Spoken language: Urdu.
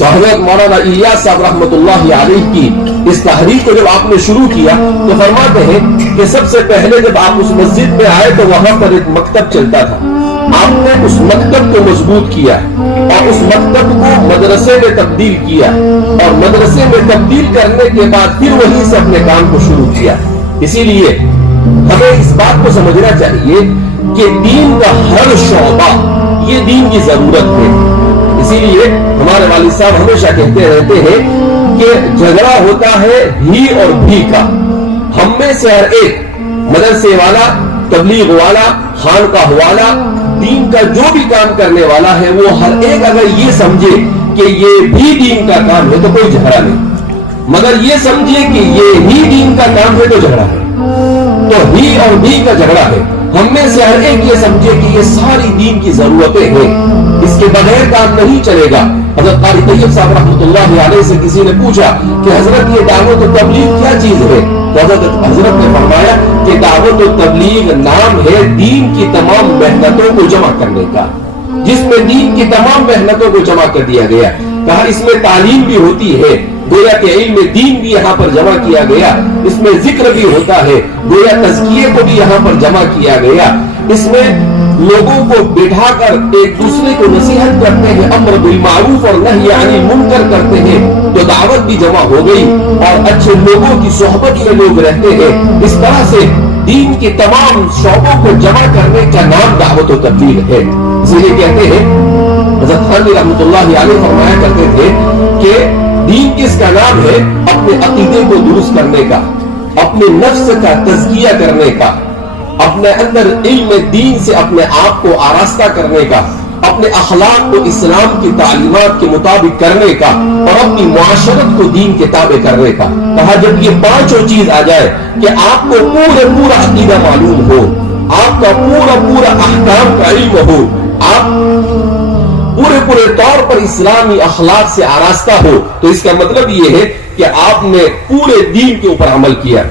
تو حضرت مولانا الیاس صاحب رحمۃ اللہ علیہ کی اس تحریک کو جب آپ نے شروع کیا تو فرماتے ہیں کہ سب سے پہلے جب آپ اس مسجد میں آئے تو وہاں پر ایک مکتب چلتا تھا، آپ نے اس مکتب کو مضبوط کیا اور اس مکتب کو مدرسے میں تبدیل کیا اور مدرسے میں تبدیل کرنے کے بعد پھر وہیں سے اپنے کام کو شروع کیا۔ اسی لیے ہمیں اس بات کو سمجھنا چاہیے کہ دین کا ہر شعبہ یہ دین کی ضرورت ہے۔ اسی لیے ہمارے والد صاحب ہمیشہ کہتے رہتے ہیں کہ جھگڑا ہوتا ہے ہی اور بھی کا۔ ہم میں سے ہر ایک مدرسے والا، تبلیغ والا، خانقاہ والا، دین کا جو بھی کام کرنے والا ہے، وہ ہر ایک اگر یہ سمجھے کہ یہ بھی دین کا کام ہے تو کوئی جھگڑا نہیں، مگر یہ سمجھے کہ یہ ہی دین کا کام ہے تو جھگڑا ہے، تو ہی اور بھی کا جھگڑا ہے۔ ہم میں سے ہر ایک یہ سمجھے کہ یہ ساری دین کی ضرورتیں ہیں، اس کے بغیر کام نہیں چلے گا۔ حضرت قاری طیب صاحب رحمۃ اللہ علیہ سے کسی نے پوچھا کہ حضرت یہ دعوت و تبلیغ کیا چیز ہے؟ تو حضرت نے فرمایا کہ دعوت و تبلیغ نام ہے دین کی تمام محنتوں کو جمع کرنے کا، جس میں دین کی تمام محنتوں کو جمع کر دیا گیا۔ کہا اس میں تعلیم بھی ہوتی ہے، گویا کہ علم دین بھی یہاں پر جمع کیا گیا، اس میں ذکر بھی ہوتا ہے، گویا تزکیے کو بھی یہاں پر جمع کیا گیا، اس میں لوگوں کو بٹھا کر ایک دوسرے کو نصیحت کرتے ہیں، امر بالمعروف اور نہی عن المنکر کرتے ہیں، تو دعوت بھی جمع ہو گئی اور اچھے لوگوں کی صحبت میں لوگ رہتے ہیں۔ اس طرح سے دین کے تمام شعبوں کو جمع کرنے کا نام دعوت و تبلیغ ہے۔ اسی لیے کہتے ہیں حضرت خانوی رحمۃ اللہ علیہ فرمایا کرتے تھے کہ دین کس کا نام ہے؟ اپنے عقیدے کو درست کرنے کا، اپنے نفس کا تزکیہ کرنے کا، اپنے اندر علم دین سے اپنے آپ کو آراستہ کرنے کا، اپنے اخلاق کو اسلام کی تعلیمات کے مطابق کرنے کا اور اپنی معاشرت کو دین کے تابع کرنے کا۔ کہا جب یہ پانچوں چیز آ جائے کہ آپ کو پورا عقیدہ معلوم ہو، آپ کا پورا احکام کا علم ہو، آپ پورے طور پر اسلامی اخلاق سے آراستہ ہو، تو اس کا مطلب یہ ہے کہ آپ نے پورے دین کے اوپر عمل کیا۔